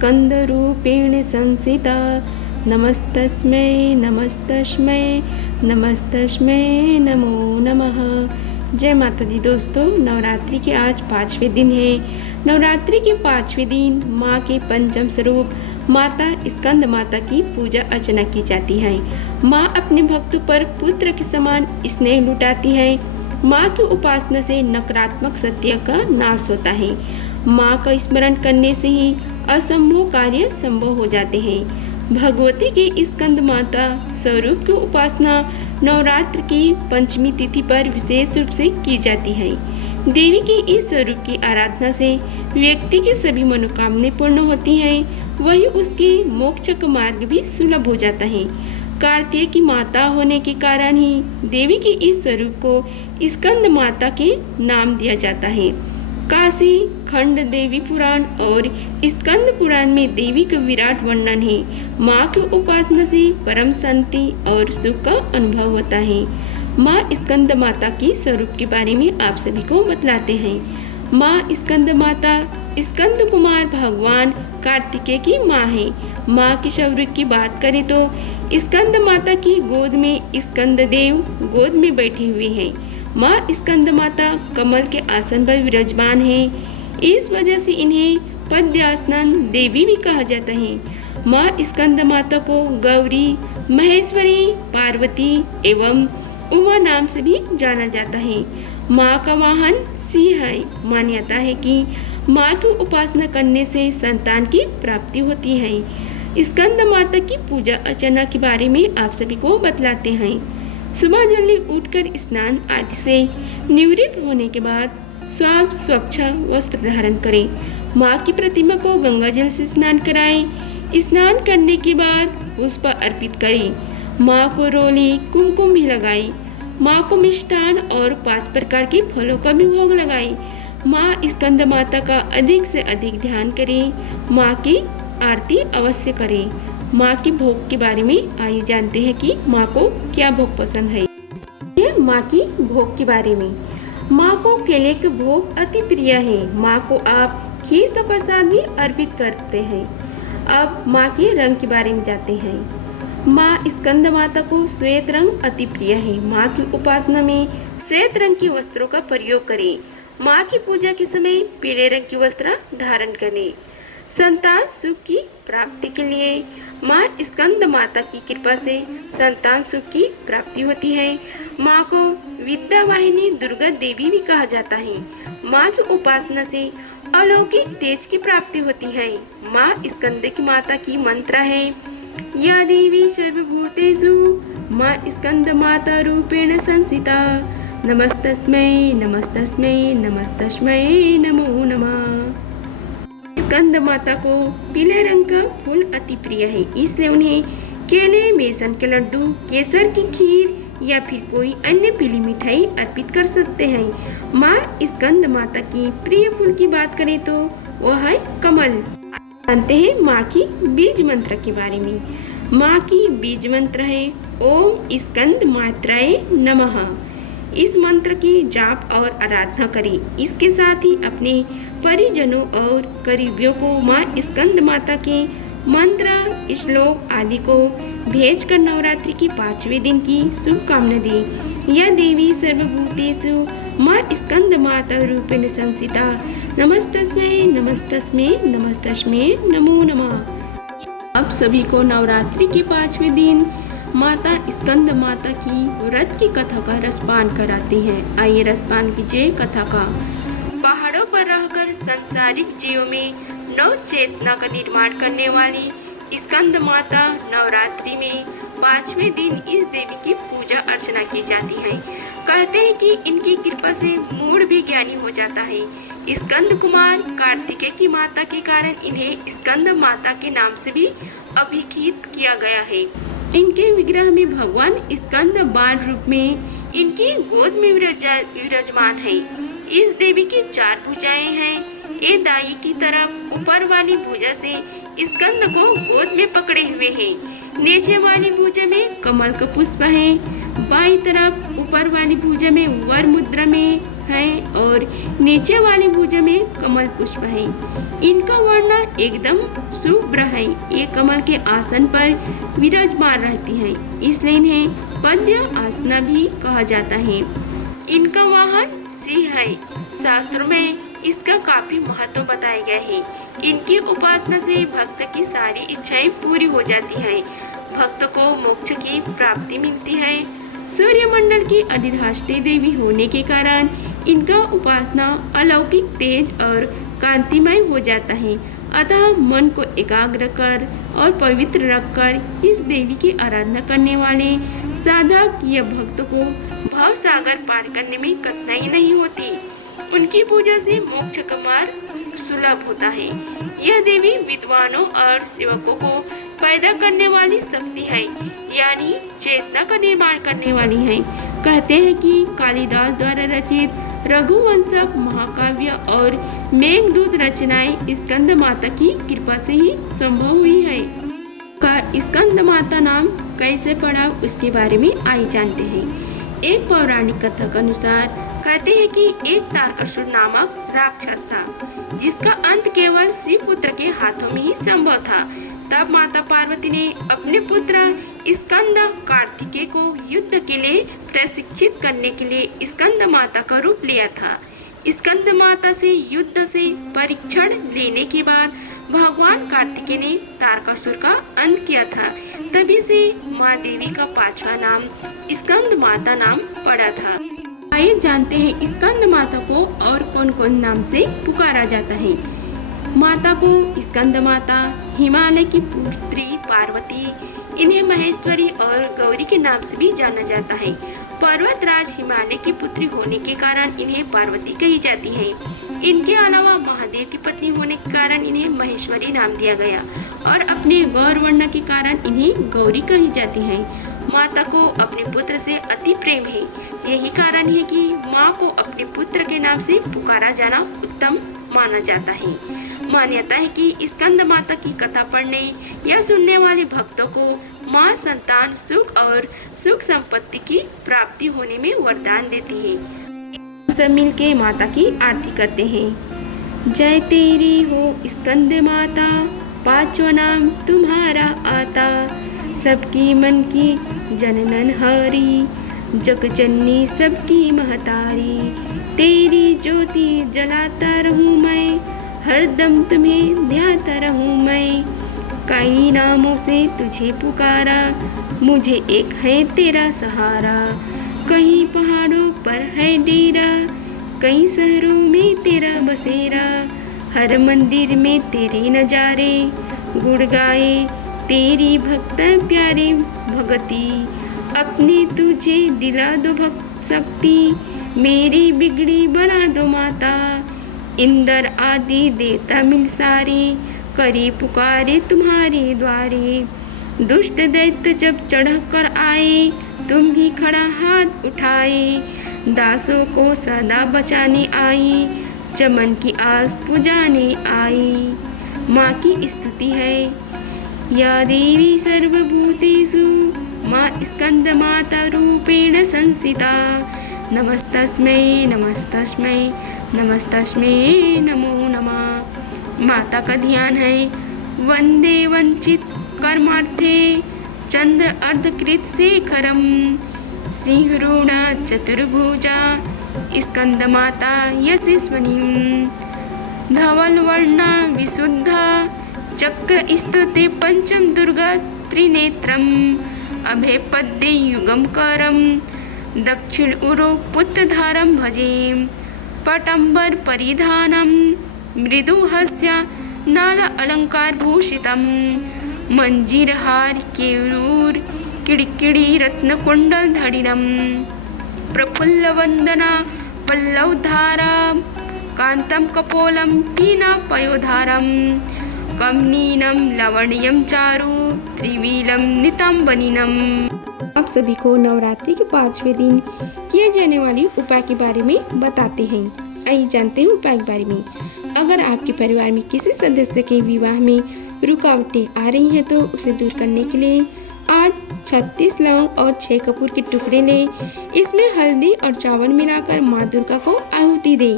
स्कंदरूपेण संसिता। नमस्तस्मै नमस्तस्मै नमस्तस्मै नमो नमः। जय माता दी दोस्तों, नवरात्रि के आज 5वें दिन है। नवरात्रि के 5वें दिन माँ के पंचम स्वरूप माता स्कंद माता की पूजा अर्चना की जाती है। माँ अपने भक्तों पर पुत्र के समान स्नेह लुटाती है। माँ की उपासना से नकारात्मक सत्य का नाश होता है। माँ का स्मरण करने से ही असंभव कार्य संभव हो जाते हैं। भगवती के स्कंद माता स्वरूप की उपासना नवरात्र की पंचमी तिथि पर विशेष रूप से की जाती है। देवी के इस स्वरूप की आराधना से व्यक्ति की सभी मनोकामनाएं पूर्ण होती हैं। वही उसके मोक्ष का मार्ग भी सुलभ हो जाता है। कार्तिकेय की माता होने के कारण ही देवी के इस स्वरूप को स्कंद माता के नाम दिया जाता है। काशी खंड देवी पुराण और स्कंद पुराण में देवी का विराट वर्णन है। माँ की उपासना से परम शांति और सुख का अनुभव होता है। माँ स्कंद माता की स्वरूप के बारे में आप सभी को बतलाते हैं। माँ स्कंद माता स्कंद कुमार भगवान कार्तिकेय की माँ है। माँ के स्वरूप की बात करें तो स्कंद माता की गोद में स्कंद देव गोद में बैठे हुए हैं। माँ स्कंद माता कमल के आसन पर विराजमान है। इस वजह से इन्हें पद्मासन देवी भी कहा जाता है। माँ स्कंद माता को गौरी, महेश्वरी, पार्वती एवं उमा नाम से भी जाना जाता है। माँ का वाहन सिंह है। मान्यता है कि माँ की उपासना करने से संतान की प्राप्ति होती है। स्कंद माता की पूजा अर्चना के बारे में आप सभी को बतलाते हैं। सुबह जल्दी उठकर स्नान आदि से निवृत्त होने के बाद साफ स्वच्छ वस्त्र धारण करें। माँ की प्रतिमा को गंगा जल से स्नान कराएं। स्नान करने के बाद पुष्प अर्पित करें। माँ को रोली कुमकुम भी लगाएं। माँ को मिष्ठान और 5 प्रकार के फलों का भी भोग लगाएं। माँ स्कंद माता का अधिक से अधिक ध्यान करें। माँ की आरती अवश्य करें। माँ की भोग के बारे में आइए जानते हैं कि माँ को क्या भोग पसंद है। ये माँ की भोग के बारे में, माँ को केले के भोग अति प्रिय है। माँ को आप खीर का प्रसाद भी अर्पित करते हैं। अब माँ के रंग के बारे में जानते हैं। माँ स्कंद माता को श्वेत रंग अति प्रिय है। माँ की उपासना में श्वेत रंग के वस्त्रों का प्रयोग करें। माँ की पूजा के समय पीले रंग के वस्त्र धारण करें। संतान सुख की प्राप्ति के लिए माँ स्कंद माता की कृपा से संतान सुख की प्राप्ति होती है। माँ को विद्या वाहिनी दुर्गा देवी भी कहा जाता है। माँ की उपासना से अलौकिक तेज की प्राप्ति होती है। माँ स्कंद की माता की मंत्र है, या देवी सर्वभूतेषु माँ स्कंद माता रूपेण संसिता। नमस्तस्मै नमस्तस्मै नमस्तस्मै नमो नमः। स्कंद माता को पीले रंग का फूल अति प्रिय है, इसलिए उन्हें केले, बेसन के लड्डू, केसर की खीर या फिर कोई अन्य पीली मिठाई अर्पित कर सकते हैं। माँ स्कंद माता की प्रिय फूल की बात करें तो वह है कमल। जानते हैं माँ की बीज मंत्र के बारे में। माँ की बीज मंत्र है ओम स्कंद मात्राय नमः। इस मंत्र की जाप और आराधना करें। इसके साथ ही अपने परिजनों और करीबियों को माँ स्कंद माता के मंत्र, श्लोक आदि को भेजकर नवरात्रि के 5वें दिन की शुभकामना दें। यह देवी सर्वभूतेषु माँ स्कंद माता रूपेण संसिता। नमस्तस्मै नमस्तस्मै नमस्तस्मै नमो नमः। अब सभी को नवरात्रि के 5वें दिन माता स्कंद माता की व्रत की कथा का रसपान कराते हैं। आइए रसपान कीजिए कथा का। पहाड़ों पर रहकर संसारिक जीवों में नव चेतना का निर्माण करने वाली स्कंद माता नवरात्रि में 5वें दिन इस देवी की पूजा अर्चना की जाती है। कहते हैं कि इनकी कृपा से मूढ़ भी ज्ञानी हो जाता है। स्कंद कुमार कार्तिकेय की माता के कारण इन्हें स्कंद माता के नाम से भी अभिहित किया गया है। इनके विग्रह में भगवान स्कंद बाल रूप में इनकी गोद में विराजमान है। इस देवी की 4 भुजाएं हैं। ये दाई की तरफ ऊपर वाली भुजा से स्कंद को गोद में पकड़े हुए हैं। नीचे वाली भुजा में कमल का पुष्प है। बाई तरफ ऊपर वाली भुजा में वर मुद्रा में हैं और नीचे वाली भुजा में कमल पुष्प है। इनका वर्ण एकदम शुभ्र है। ये कमल के आसन पर विराजमान रहती हैं, इसलिए इन्हें पद्य आसना भी कहा जाता है। इनका वाहन सिंह है। शास्त्रों में इसका काफी महत्व बताया गया है। इनकी उपासना से भक्त की सारी इच्छाएं पूरी हो जाती हैं। भक्त को मोक्ष की प्राप्ति मिलती है। सूर्यमंडल की अधिष्ठात्री देवी होने के कारण इनका उपासना अलौकिक तेज और कांतिमय हो जाता है। अतः मन को एकाग्र कर और पवित्र रखकर इस देवी की आराधना करने वाले साधक या भक्त को भाव सागर पार करने में कठिनाई नहीं होती। उनकी पूजा से मोक्ष का मार्ग सुलभ होता है। यह देवी विद्वानों और सेवकों को पैदा करने वाली शक्ति है, यानी चेतना का निर्माण करने वाली है। कहते हैं कि कालिदास द्वारा रचित रघुवंश महाकाव्य और मेघदूत रचनाएं स्कंद माता की कृपा से ही संभव हुई है। का स्कंद माता नाम कैसे पड़ा उसके बारे में आइए जानते हैं। एक पौराणिक कथा के अनुसार कहते हैं कि एक तारकासुर नामक राक्षस था, जिसका अंत केवल शिव पुत्र के हाथों में ही संभव था। तब माता पार्वती ने अपने पुत्र स्कंद कार्तिकेय को युद्ध के लिए प्रशिक्षित करने के लिए स्कंद माता का रूप लिया था। स्कंद माता से युद्ध से परीक्षण लेने के बाद भगवान कार्तिकेय ने तारकासुर का अंत किया था। तभी से माँ देवी का पांचवा नाम स्कंद माता नाम पड़ा था। आइए जानते हैं स्कंद माता को और कौन कौन नाम से पुकारा जाता है। माता को स्कंद माता, हिमालय की पुत्री पार्वती, इन्हें महेश्वरी और गौरी के नाम से भी जाना जाता है। पर्वतराज हिमालय की पुत्री होने के कारण इन्हें पार्वती कही जाती है। इनके अलावा महादेव की पत्नी होने के कारण इन्हें महेश्वरी नाम दिया गया और अपने गौर वर्ण के कारण इन्हें गौरी कही जाती है। माता को अपने पुत्र से अति प्रेम है। यही कारण है कि माँ को अपने पुत्र के नाम से पुकारा जाना उत्तम माना जाता है। मान्यता है कि स्कंद माता की कथा पढ़ने या सुनने वाले भक्तों को माँ संतान सुख और सुख संपत्ति की प्राप्ति होने में वरदान देती है। सब मिलके माता की आरती करते हैं। जय तेरी हो स्कंद माता, पांचवा नाम तुम्हारा आता, सबकी मन की जननन हारी, जग जननी सबकी महतारी, तेरी ज्योति जलाता रहूं मैं, हरदम तुम्हें ध्याता रहूं मैं। कई नामों से तुझे पुकारा, मुझे एक है तेरा सहारा, कहीं पहाड़ों पर है डेरा, कई शहरों में तेरा बसेरा, हर मंदिर में तेरे नजारे, गुण गाए तेरी भक्त प्यारे भगती, अपने तुझे दिला दो भक्त शक्ति, मेरी बिगड़ी बना दो माता, इंद्र आदि देवता मिल सारे, करी पुकारे तुम्हारे द्वारे, दुष्ट दैत्य जब चढ़ कर आए, तुम ही खड़ा हाथ उठाए, दासों को सदा बचाने आई, चमन की आस पुजाने आई। माँ की स्तुति है। या देवी सर्वभूतेषु माँ स्कंद माता रूपेण संस्थिता, नमस्तस्मै नमस्तस्मै नमस्तस्मै नमो नमः। माता का ध्यान है। वंदे वंचित कर्मार्थे चंद्र अर्धकृत शेखरम, सिंहरूणा चतुर्भुजा स्कंद माता यशस्विनीं, धवल वर्णा विशुद्धा चक्र स्तुते पंचम दुर्गा त्रिनेत्रम, अभय पद्मे युगम करम, दक्षिण उरो पुत्रधारम भजे, पटंबर परिधानम, मृदुहस्य नाल अलंकार भूषितम, मंजीरहार केयूर किड़किड़ी रत्नकुंडल धड़िनम, प्रफुल्ल वंदना पल्लवधारा, कांतम कपोलम पीना पयोधारम, कमनीनम लवण्यम चारु त्रिवीलम नितंबनीनम। आप सभी को नवरात्रि के 5वें दिन किए जाने वाली उपाय के बारे में बताते हैं। आइए जानते हैं उपाय के बारे में। अगर आपके परिवार में किसी सदस्य के विवाह में रुकावटें आ रही हैं तो उसे दूर करने के लिए आज 36 लौंग और 6 कपूर के टुकड़े लें। इसमें हल्दी और चावल मिलाकर माँ दुर्गा को आहुति दें।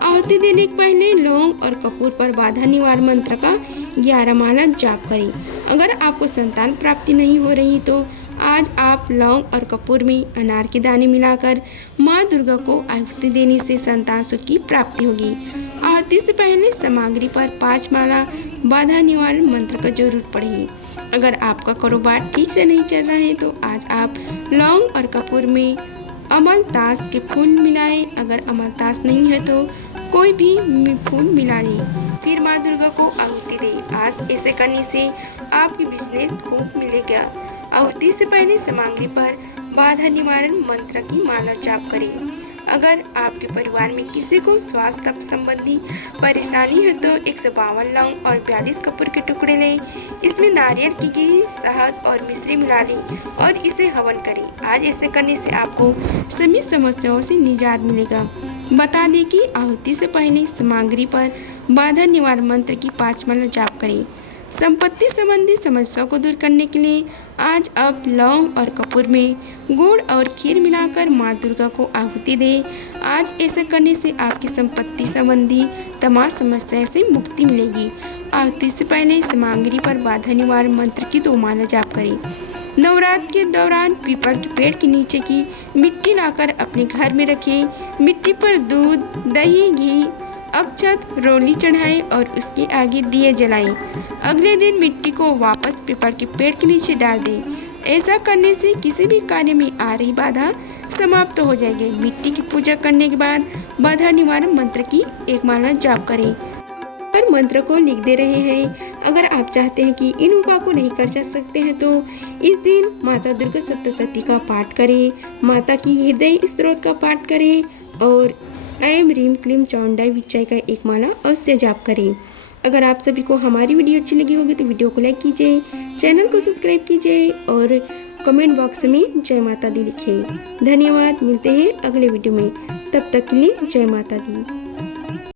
आहुति देने के पहले लौंग और कपूर पर बाधा निवारण मंत्र का 11 माला जाप करें। अगर आपको संतान प्राप्ति नहीं हो रही तो आज आप लौंग और कपूर में अनार के दाने मिलाकर माँ दुर्गा को आहुति देने से संतान सुख की प्राप्ति होगी। आहुति से पहले सामग्री पर 5 माला बाधा निवारण मंत्र का जरूर पढ़ें। अगर आपका कारोबार ठीक से नहीं चल रहा है तो आज आप लौंग और कपूर में अमलतास के फूल मिलाएं। अगर अमलतास नहीं है तो कोई भी फूल मिला लें, फिर माँ दुर्गा को आहुति दें। आज ऐसे करने से आपकी बिजनेस खूब मिलेगा। आहुति से पहले सामग्री पर बाधा निवारण मंत्र की माला जाप करें। अगर आपके परिवार में किसी को स्वास्थ्य संबंधी परेशानी है तो 152 लौंग और 42 कपूर के टुकड़े लें। इसमें नारियल की गिरी, शहद और मिश्री मिला लें और इसे हवन करें। आज ऐसे करने से आपको सभी समस्याओं से निजात मिलेगा। बता दें कि आहुति से पहले सामग्री पर बाधा निवारण मंत्र की 5 माला जाप करें। संपत्ति संबंधी समस्याओं को दूर करने के लिए आज आप लौंग और कपूर में गुड़ और खीर मिलाकर माँ दुर्गा को आहुति दें। आज ऐसा करने से आपकी संपत्ति संबंधी तमाम समस्याओं से मुक्ति मिलेगी। आहुति से पहले सामग्री पर बाधा निवारण मंत्र की 2 माला जाप करें। नवरात्र के दौरान पीपल के पेड़ के नीचे की मिट्टी लाकर अपने घर में रखें। मिट्टी पर दूध, दही, घी, अक्षत, रोली चढ़ाएं और उसके आगे दिए जलाएं। अगले दिन मिट्टी को वापस पीपल के पेड़ के नीचे डाल दें। ऐसा करने से किसी भी कार्य में आ रही बाधा समाप्त हो जाएगी। मिट्टी की पूजा करने के बाद बाधा निवारण मंत्र की 1 माला जाप करें और मंत्र को लिख दे रहे हैं। अगर आप चाहते हैं कि इन उपायों को नहीं कर सकते हैं तो इस दिन माता दुर्गा सप्तशती का पाठ करें, माता की हृदय स्त्रोत का पाठ करें और ऐं ह्रीं क्लीं चामुंडाय विच्चाय का 1 माला अवश्य जाप करें। अगर आप सभी को हमारी वीडियो अच्छी लगी होगी तो वीडियो को लाइक कीजिए, चैनल को सब्सक्राइब कीजिए और कमेंट बॉक्स में जय माता दी लिखें। धन्यवाद। मिलते हैं अगले वीडियो में, तब तक के लिए जय माता दी।